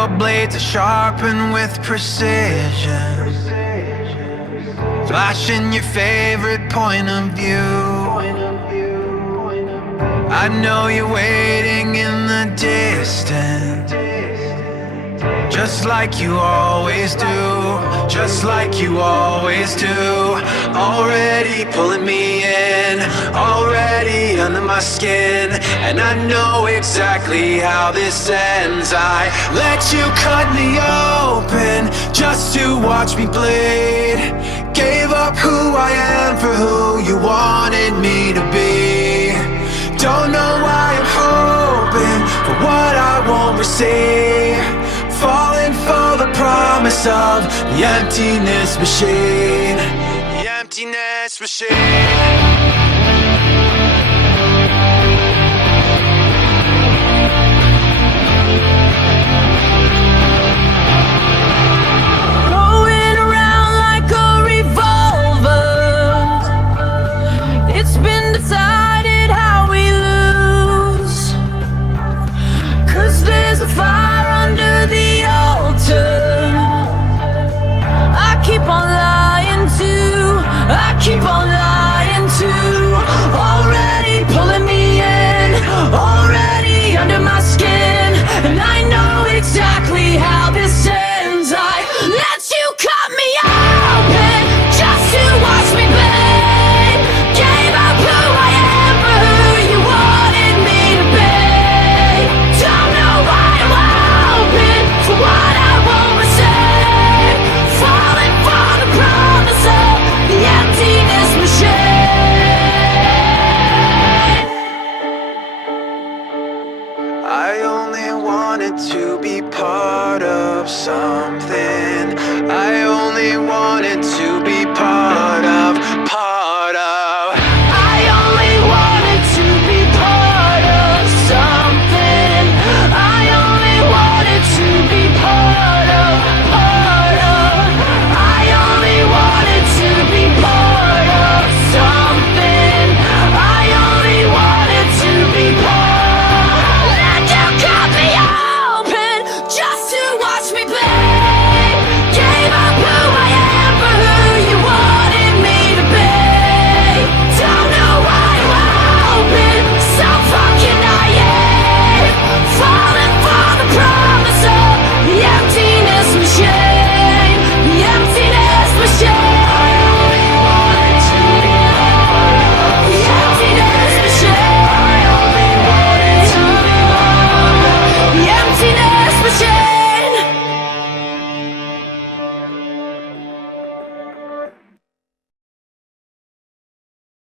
Your blades are sharpened with precision, flashing your favorite point of view. I know you're waiting in the distance, just like you always do, just like you always do. Already pulling me in, already under my skin, and I know exactly how this ends. I let you cut me open just to watch me bleed. Gave up who I am for who you wanted me to be. Don't know why I'm hoping for what I won't receive, falling for the promise of the emptiness machine. The emptiness machine.